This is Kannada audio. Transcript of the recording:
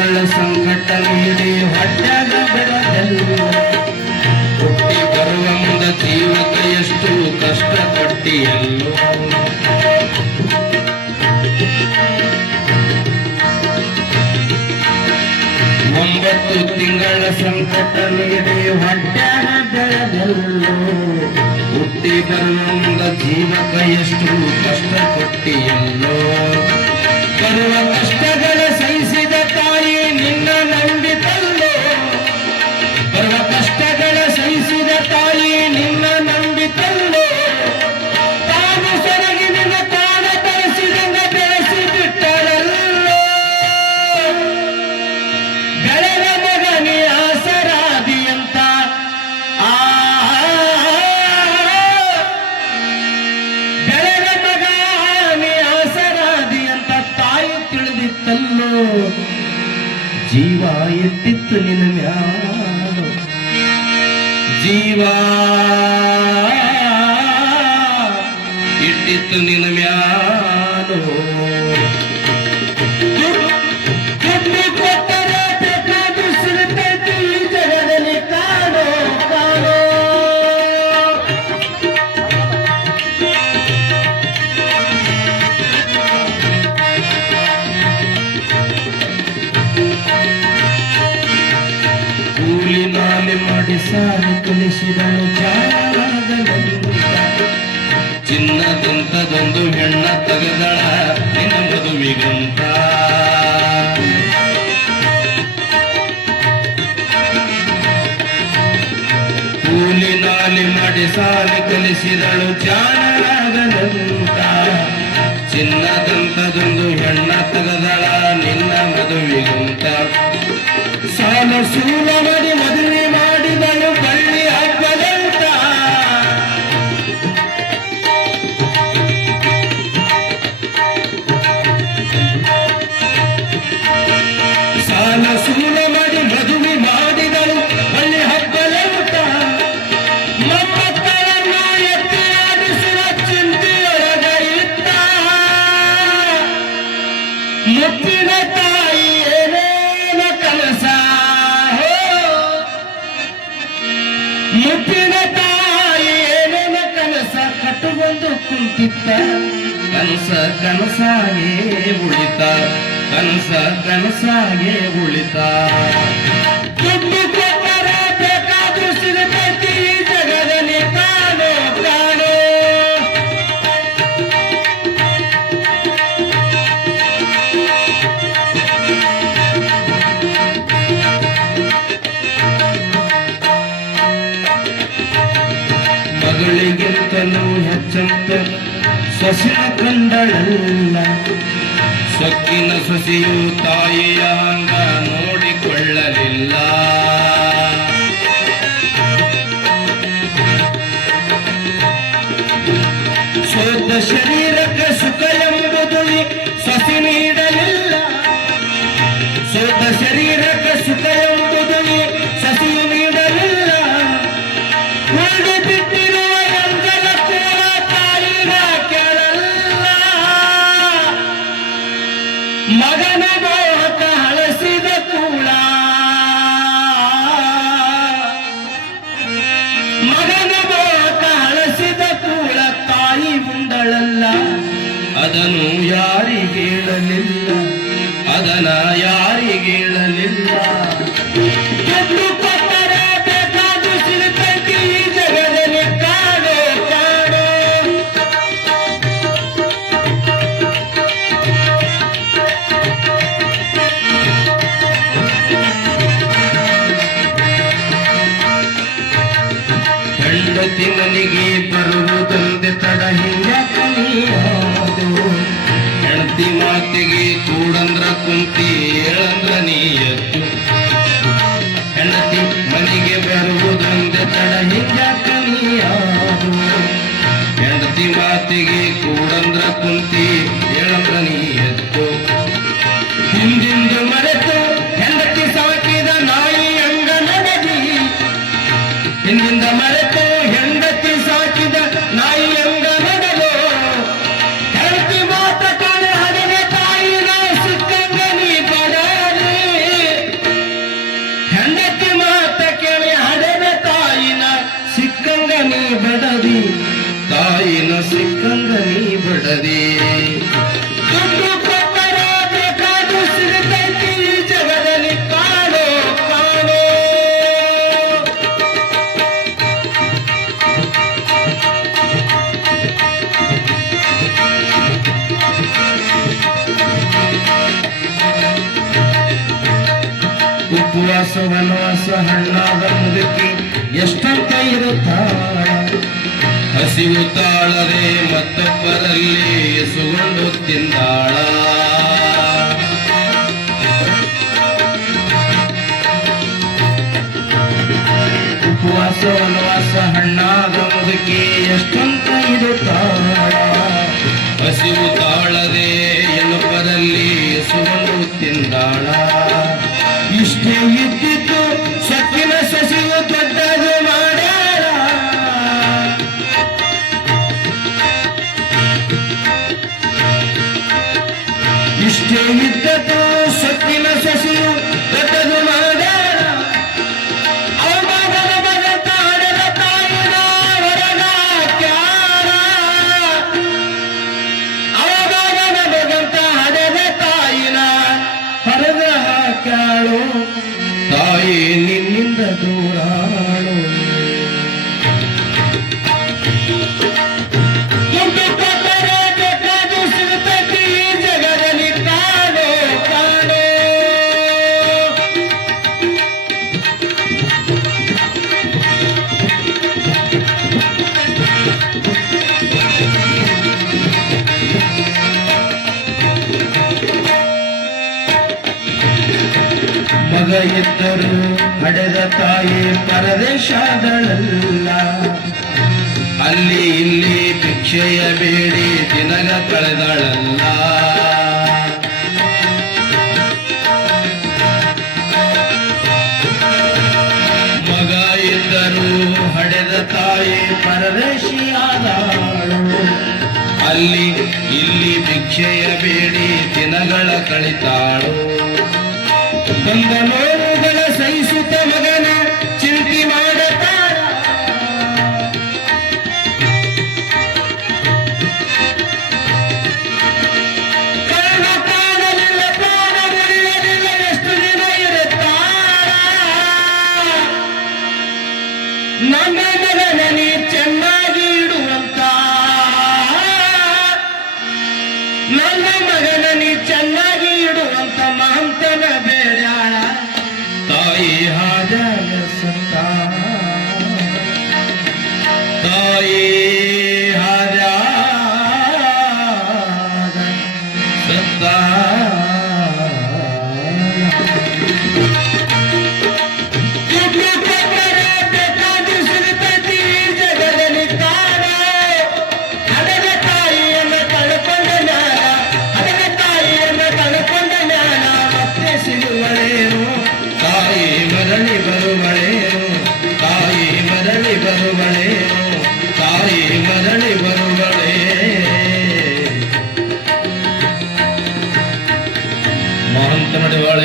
ತಿಂಗಳ ಸಂಕಟ ನೀಡಿ ಹೊಟ್ಟೆಗ ಬೆಳೆದೆಲ್ಲ ಹುಟ್ಟಿ ಬರುವ ಮುಂದ ಜೀವಕ್ಕೆ ಎಷ್ಟು ಕಷ್ಟಪಟ್ಟಿಯಲ್ಲೋ. 9 ತಿಂಗಳ ಸಂಕಟ ನೀಡಿ ಹೊಟ್ಟೆಗ ಬೆಳೆದೆಲ್ಲೋ ಹುಟ್ಟಿ ಬರುವ ಮುಂದ ಜೀವಕ್ಕೆ ಎಷ್ಟು ಕಷ್ಟಪಟ್ಟಿಯಲ್ಲೋ. ಬರುವ ಕಷ್ಟಗಳ ಸಹಿಸಿದ ತಾಯಿ ನಿನ್ನ ನಂಬಿತಲ್ಲೋ. ಬರುವ ಕಷ್ಟಗಳ ಸಹಿಸಿದ ತಾಯಿ ನಿನ್ನ ನಂಬಿತಲ್ಲೋ. ತಾನು ಸೊರಗಿ ನಿನ್ನ ತಾನ ತರಿಸಿದಂಗ ಬೆಳೆಸಿ ಬಿಟ್ಟಳಲ್ಲೋ. ಬೆಳೆದ ಮಗನಿ ಆಸರಾದಿಯಂತ ಬೆಳೆದ ಮಗನಿ ಆಸರಾದಿಯಂತ ತಾಯಿ ತಿಳಿದಿತ್ತಲ್ಲೋ. ಜೀವ ಎತ್ತಿತ್ತು ನಿನ್ನ ಮ್ಯಾಲೋ. ಜೀವ ಇಟ್ಟಿತ್ತು ನಿನ್ನ ಮ್ಯಾಲೋ. ದುಡ್ಡು ಕೊಟ್ಟರೆ ಬೇಕಾದ್ರೂ ಸಿಗುತ್ತೈತಿ ಈ ಜಗದಲ್ಲಿ ಕಾಣೋ ಕಾಣೋ. ಕೂಲಿ ನಾಲಿ ಮಾಡಿ ಸಾರಿ ಕಲಿಸಿದಳು ಜಾಗದಂತ. ಚಿನ್ನದಂತದೊಂದು ಹೆಣ್ಣ ತೆಗೆದಳ ನಿನ್ನ ಮದುವಿಗಂತ. ಕೂಲಿ ನಾಲಿ ಮಾಡಿ ಸಾಲಿ ಕಲಿಸಿದಳು ಜಾಣರಾಗದಂತ. ಚಿನ್ನದಂತದೊಂದು ಹೆಣ್ಣ ತೆಗೆದಳ ನಿನ್ನ ಮದುವಿಗಂತ. ಸಾಲ ಸೂಲ ಮಾಡಿ ಮದುವೆ ಮಾಡಿದಳು ಬಳ್ಳಿ ಹಬ್ಬದಂತ. ಸಾಲ ಸೂಲ ಮಾಡಿ ಮದುವೆ ಮಾಡಿದಳು ಬಳ್ಳಿ ಹಬ್ಬದಂತ. ಮೊಮ್ಮಕ್ಕಳನ್ನ ಎತ್ತಿ ಆಡಿಸುವ ಚಿಂತೆಯೊಳಗ ಇತ್ತ. ಮುತ್ತಿನ ತಾಯಿ ಏನೇನ ಕನಸ. ಮುತ್ತಿನ ತಾಯಿ ಏನೇನ ಕನಸ ಕಟ್ಟುಕೊಂಡು ಕುಂತಿತ್ತ. ಕನಸ ಕನಸಾಗೆ ಉಳಿತ. ಕನಸ ಕನಸಾಗೆ ಉಳಿತ. ದುಡ್ಡು ಕೊಟ್ಟರೆ ಬೇಕಾದ್ರೂ ಸಿಗುತ್ತೈತಿ ಈ ಜಗದಲ್ಲಿ ಕಾಣೋ ಕಾಣೋ. ಮಗಳಿಗಿಂತಲೂ ಹೆಚ್ಚಂತ ಸೊಸಿನ ಕಂಡಳಲ್ಲ. ಸೊಕ್ಕಿನ ಸೊಸೆಯು ತಾಯಿಯ ಹಂಗ ನೋಡಿಕೊಳ್ಳಲಿಲ್ಲ. ಸೋತ ಶರೀರಕ್ಕೆ ಸುಖ ಎಂಬುದು ಸೊಸೆ ನೀಡಲಿಲ್ಲ. ಸೋತ ಶರೀರಕ್ಕೆ ಸುಖ ಎಂಬುದು ಸಸಿಯು ನೀಡಲಿಲ್ಲ. ಉಳಿದು ಬಿಟ್ಟಿರುವ ಎಂಜಲ ಕೂಡ ತಾಯಿನ ಕೇಳಲ್ಲ. ಮಗನ ಮೋಹಕ ಹಳಸಿದ ಕೂಳ. ಮಗನ ಮೋಹಕ ಹಳಸಿದ ಕೂಳ ತಾಯಿ ಉಂಡಳಲ್ಲ. ಅದನ್ನು ಯಾರಿಗೇಳಲಿಲ್ಲ. ಅದನ ಯಾರಿಗೇಳಲಿಲ್ಲ. ದುಡ್ಡು ಕೊಟ್ಟರೆ ಬೇಕಾದ್ರೂ ಸಿಗುತ್ತೈತಿ ಈ ಜಗದಲ್ಲಿ ಕಾಣೋ ಕಾಣೋ. ಹೆಂಡತಿ ಮನೆಗೆ ಬರುವುದೊಂದೇ ತಡ ಹಿಂಗ್ಯಾಕ ನೀ ಹೋದು. ಹೆಂಡತಿ ಮಾತಿಗೆ ಕೂಡಂದ್ರ ಕುಂತಿ ಹೇಳಂದ್ರ ನೀ ಎದ್ದು. ಹೆಂಡತಿ ಮನೆಗೆ ಬರುವುದೊಂದೇ ತಡ ಹಿಂಗ್ಯಾಕ ನೀ ಹೋದು. ಹೆಂಡತಿ ಮಾತಿಗೆ ಕೂಡಂದ್ರ ಕುಂತಿ ಹೇಳಂದ್ರ ನೀ ಎದ್ದು. ಹಿಂದಿಂದು ಮರೆತು ಹೆಂಡತಿ ಸಾಕಿದ ನಾಯಿ ಹಂಗ ನಡೆದಿ. ಹಿಂದಿಂದ ಮರೆತು ಹೆಂಡತಿ ಸಾಕಿದ ನಾಯಿ ಹಂಗ ನಡೆದು. ಹೆಂಡತಿ ಮಾತ ಕಾಣೆ ಹಡಿವೆ ತಾಯಿನ ಸಿಕ್ಕಂಗ ನೀ ಬಡಾರಿ. ಸಿಕ್ಕಂಗ ನೀ ಬಿಡದೆ ದುಡ್ಡು ಕೊಟ್ಟರೆ ಬೇಕಾದು ಸಿಗತೈತಿ ಈ ಜಗದಲ್ಲಿ ಕಾಣೋ ಕಾಣೋ ಉಪವಾಸ ವನವಾಸ ಹಣ್ಣಾದ ಮುದುಕಿ ಎಷ್ಟಂತ ಇರುತ್ತಾಳ ಹಸಿವು ತಾಳದೆ ಮತ್ತೊಬ್ಬರಲ್ಲಿ ಎಸುಗೊಂಡು ತಿಂದಾಳ ಉಪವಾಸ ವನವಾಸ ಹಣ್ಣಾದ ಮುದುಕಿ ಎಷ್ಟಂತ ಇರುತ್ತಾಳ ಹಸಿವು ತಾಳದೆ ಇನ್ನೊಬ್ಬರಲ್ಲಿ ಎಸುಗೊಂಡು ತಿಂದಾಳ ಇಷ್ಟೇ ಇದ್ದಿದ್ದು ಸಕ್ಕಿನ ಸಸಿಯು ದೊಡ್ಡದು ಮಾಡ್ಯಾಳ ಇಷ್ಟೇ ಇದ್ದದ್ದು ಸಕ್ಕಿನ ಸಸಿಯು ದೊಡ್ಡದು ಮಾಡ್ಯಾಳ ಅವಮಾನದ ಮಗಂತ ಹಡೆದ ತಾಯಿನ ಹೊರಗ ಹಾಕ್ಯಾಳ ಅವಮಾನದ ಮಗಂತ ಹಡೆದ ತಾಯಿನ ಹೊರಗ ಹಾಕ್ಯಾಳು ತಾಯಿ ನಿನ್ನಿಂದ ದೂರಾಳು ದುಡ್ಡು ಕೊಟ್ಟರೆ ಬೇಕಾದು ಸಿಗುತ್ತೈತಿ ಈ ಜಗದಲ್ಲಿ ಕಾಣೋ ಕಾಣೋ ಮಗ ಇದ್ದರು ಹಡೆದ ತಾಯಿ ಪರದೇಶದಳಲ್ಲ ಅಲ್ಲಿ ಇಲ್ಲಿ ಭಿಕ್ಷೆಯ ಬೇಡಿ ದಿನಗ ಕಳೆದಳಲ್ಲ ಮಗ ಇದ್ದರು ಹಡೆದ ತಾಯಿ ಪರದೇಶಿಯಾದಳು ಅಲ್ಲಿ ಇಲ್ಲಿ ಭಿಕ್ಷೆಯ ಬೇಡಿ ದಿನಗಳ ಕಳಿತಾಳು ತಂದ ನೋವುಗಳ ಸಹಿಸುತ್ತ ಮಗನ ಚಿಂತೆ ಮಾಡತಾಳ ಕರ್ಣ ಕಾಣಲಿಲ್ಲ ಪ್ರಾಣ ಉಳಿಯಲಿಲ್ಲ ಎಷ್ಟು ದಿನ ಇರುತ್ತಾಳ ನನ್ನ ಮಗನ ನೀ ಚೆನ್ನಾಗಿ ಇಡುವಂತ ನನ್ನ ಮಗನ ನೀ ಚೆನ್ನಾಗಿ ಇಡುವಂತ ಮಹಂತನ ಬೇಡ್ಯಾಳ ತಾಯಿ ಹಾಜಾಗ ಸತ್ತ ತಾಯಿ ಹಾಜಾಗ ಸತ್ತ ತಾಯಿ ಮರಳಿ ಬರುವಳೇನು ತಾಯಿ ಮರಳಿ ಬರುವಳೇನು ತಾಯಿ ಮರಳಿ ಬರುವಳೇ ಮಹಂತ ನಡೆವಾಳೆ